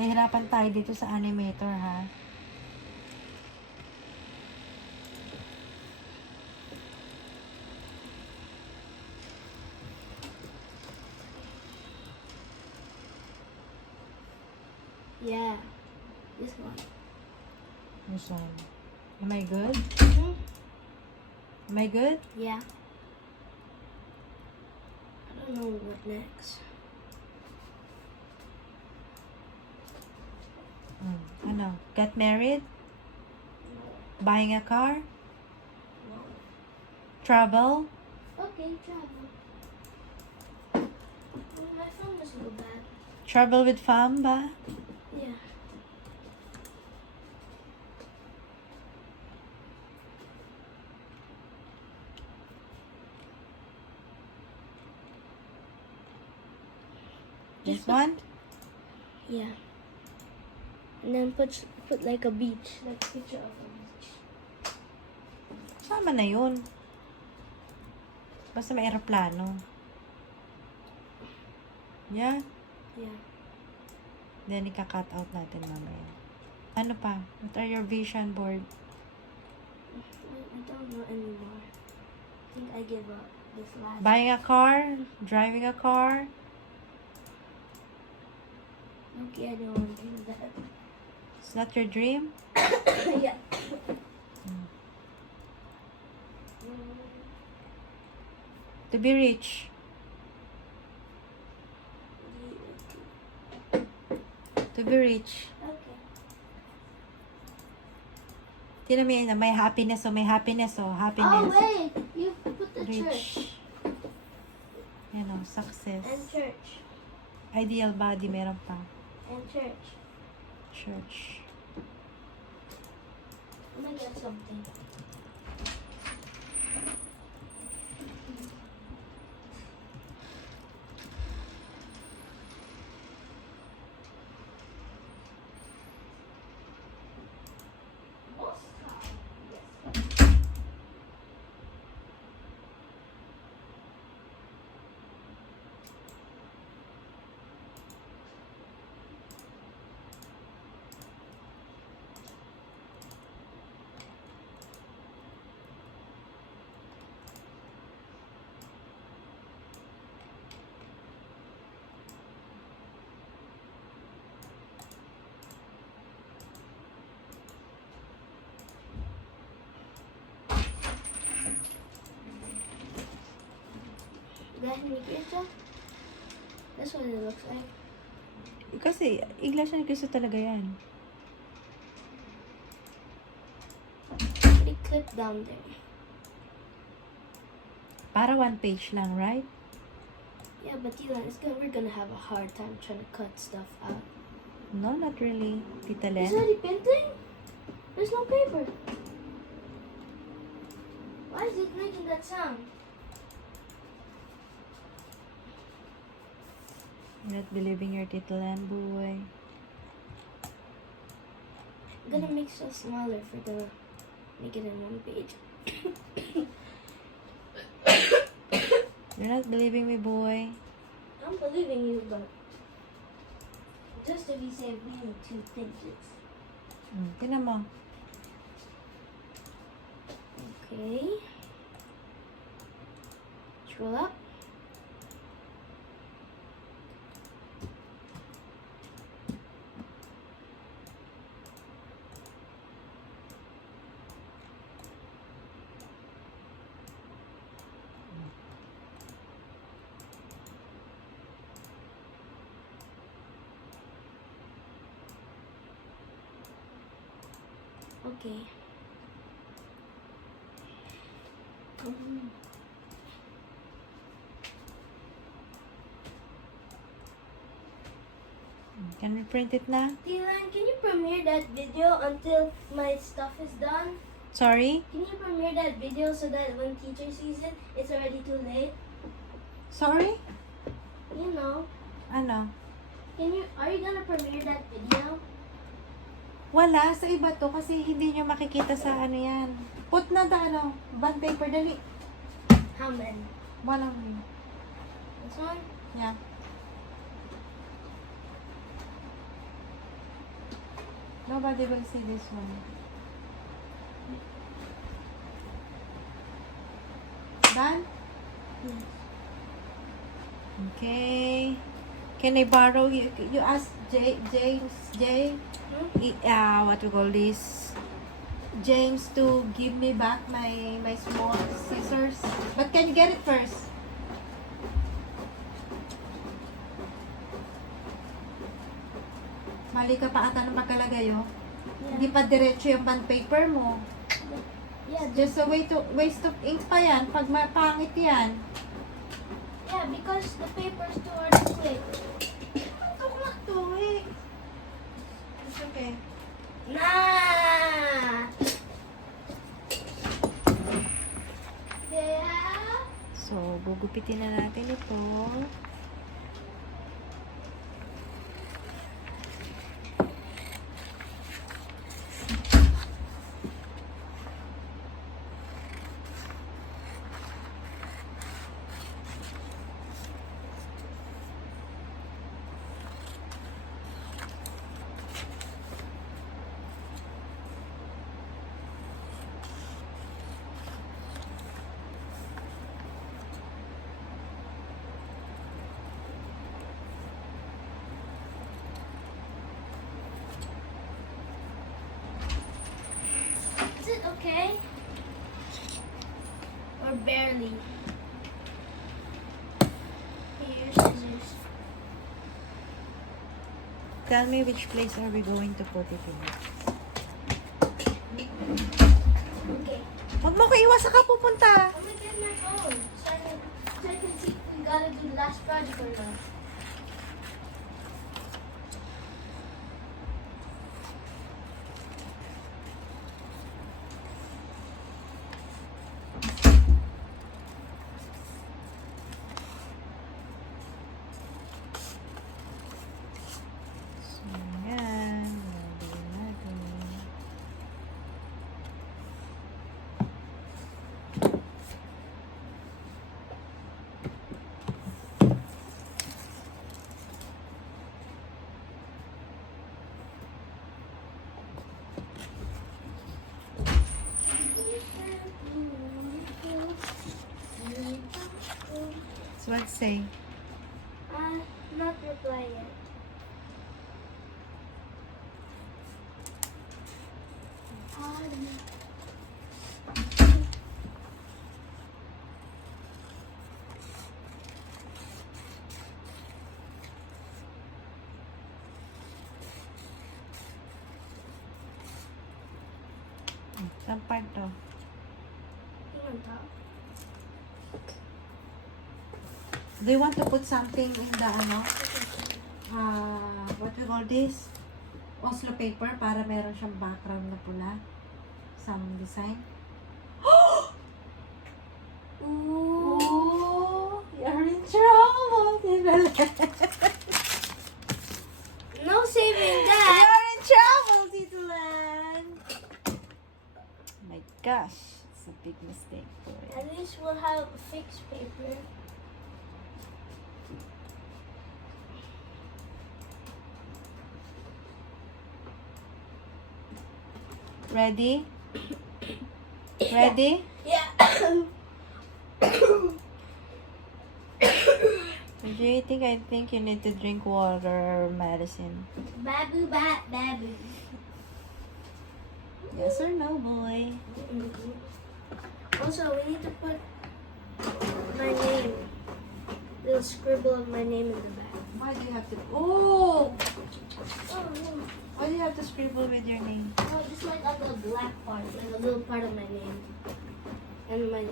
Nahirapan tayo dito sa animator, ha? Yeah. This one. This one. Am I good? Hmm? Am I good? Yeah. I don't know what next. Ano? Get married? Buying a car? No. Travel? Okay, travel. My phone doesn't go bad. Travel with fam ba? Yeah. This one? Yeah. And then put like a beach, like picture of a beach. Sama na yun. Basta may aeroplano. Yeah? Yeah. Then, ika-cut out natin mamaya. Ano pa? What are your vision board? I don't know anymore. I think I give up this last. Buying a car? Driving a car? Okay, I don't want to do that. It's not your dream? Yeah. To be rich? To be rich? Okay. Tingnan mo yun, may happiness o may happiness o Oh happiness. wait, you put the church Rich. Yan o, success. and church Ideal body, meron pa. and church. Church. I'm gonna get something. That any picture? That's what it looks like. Kasi, Iglesia ni Cristo talaga yan. Put a clip down there. Para one page lang, right? Yeah, but Dylan, we're gonna have a hard time trying to cut stuff out. No, not really. Tita Is Len. already printing? There's no paper. Why is it making that sound? You're not believing your Tita Len, boy. I'm gonna make it smaller for the make it in one page. You're not believing me, boy. I'm believing you, but just to be safe, we need 2 pages. Tingnan mo. Okay. Scroll up. Okay. Can we print it na? Dylan, can you premiere that video until my stuff is done? Sorry? Can you premiere that video so that when teacher sees it, it's already too late? Sorry? You know. Ano? Are you gonna premiere that video? Wala, sa iba to kasi hindi nyo makikita sa ano yan. Put na the bond paper, dali. How many? Walang This one? yeah. Nobody will see this one. Done? Yes. Okay. Can I borrow you? You ask James, what we call this? James to give me back my small scissors. But can you get it first? Mali ka pa ata ng pagkalagay, oh. Hindi pa diretso yung bond paper mo. Yeah, Just a waste of ink pa yan. Pag mapangit yan. yeah, because the papers too are this way. Tuklak to, eh. It's okay. Nah. Yeah. So, gugupitin na natin ito. Is it okay? Or barely? Here, scissors. Tell me which place are we going to put it in. Okay. Huwag mo ko iwas, saka pupunta. I'm gonna get my phone so I can see if we gotta do the last project or not. So, yan. Lagyan natin. So, what say? Not reply yet. Saan part to? On top. Do you want to put something in the, what we call this? Oslo paper para meron siyang background na pula. Some design. Ooh, you're in trouble, Tibele. No saving that. You're in trouble, Titulan. My gosh, it's a big mistake for it. At least we'll have fixed paper. Ready? Ready? Yeah. Do you think I think you need to drink water or medicine? Babu bat babu. Yes or no, boy? Also, we need to put my name. Little scribble of my name in the back. Why do you have to? Oh! Oh no. Why do you have to scribble with your name? Oh, just like on the black part, like a little part of my name and my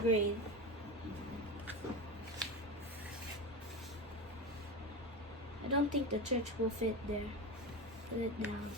grade. I don't think the church will fit there. Put it down.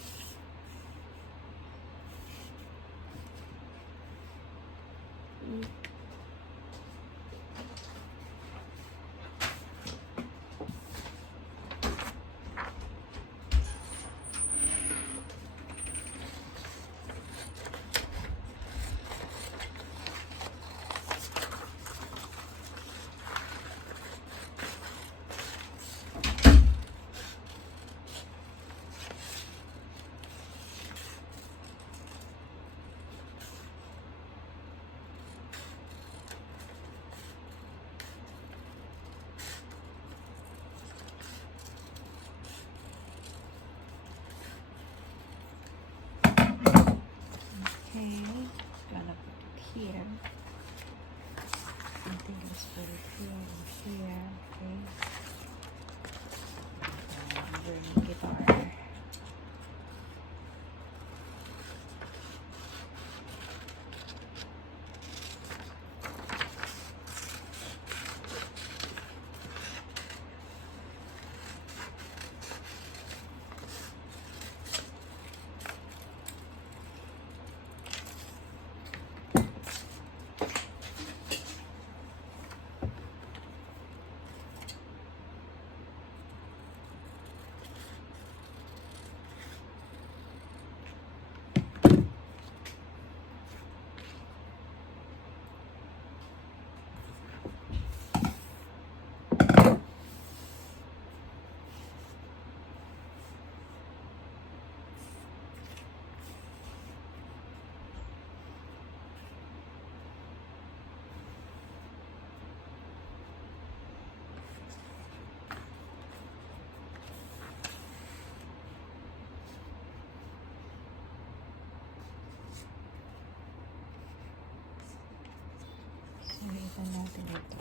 Nalitan natin ito.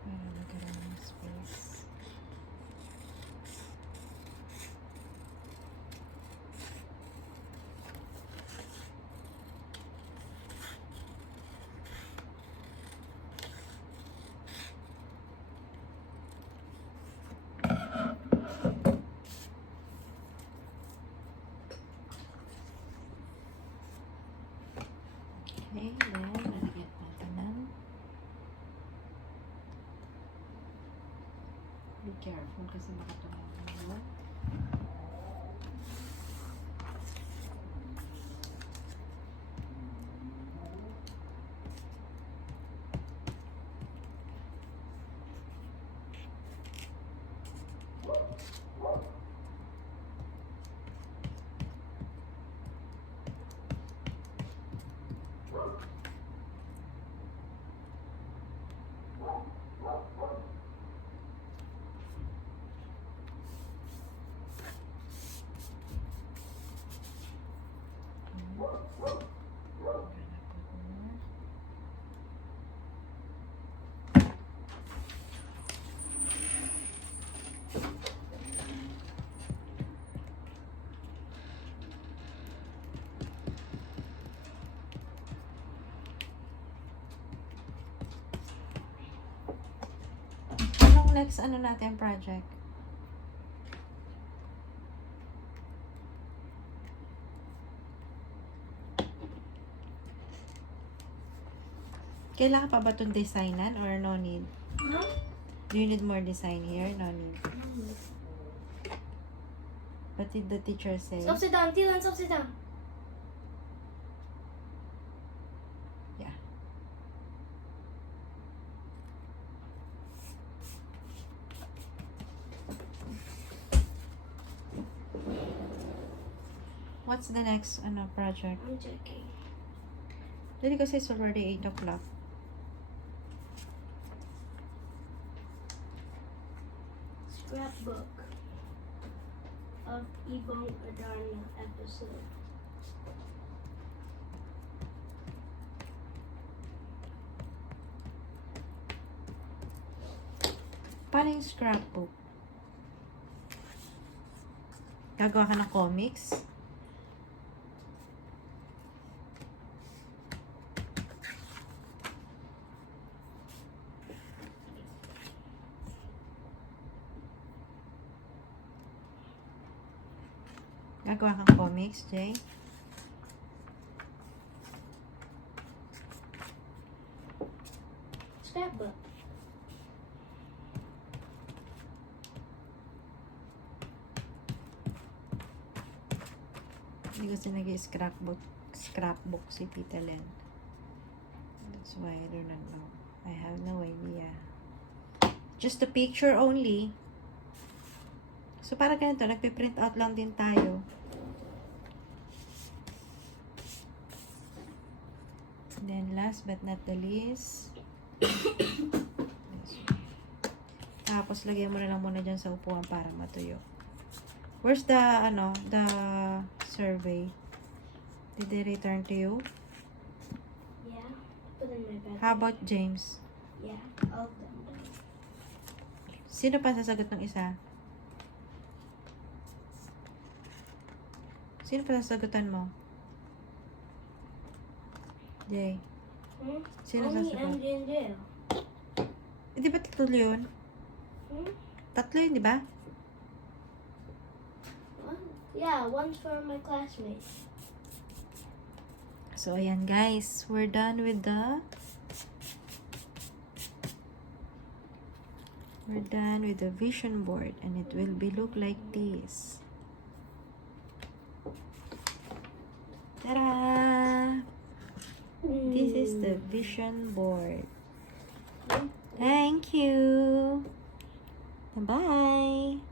Para nagkaroon ng space. Okay, then lalagyan natin ng be careful kasi baka tumawag mo. Anong next natin project? Kailangan pa ba itong designan or no need? Huh? Do you need more design here? No need. What did the teacher say? Upside down, Dylan's upside down. Yeah. What's the next project? I'm checking. Dali kasi it's already 8 o'clock. Scrapbook of Ibong Adarna episode. Paano yung scrapbook? Gagawa ka ng comics? Gagawa kang comics, Jay? Scrapbook. Hindi kasi scrapbook si Tita Len. That's why I don't know. I have no idea. Just a picture only. So, para ganito, nagpiprint out lang din tayo. Then, last but not the least, this one. Tapos, lagyan mo na lang muna dyan sa upuan para matuyo. Where's the, the survey? Did they return to you? Yeah. Put in my bag. How about James? Yeah. All of them. Sino pa sasagot ng isa? Sino pa sasagutan mo? Jay. Hmm? Sino Only sasagot? MJ and Jill. Di ba tatlo yun? Hmm? Tatlo yun, di ba? Yeah, one's for my classmates. So, ayan guys. We're done with the vision board. And it will be look like this. Ta-da! This is the vision board. Thank you. Bye.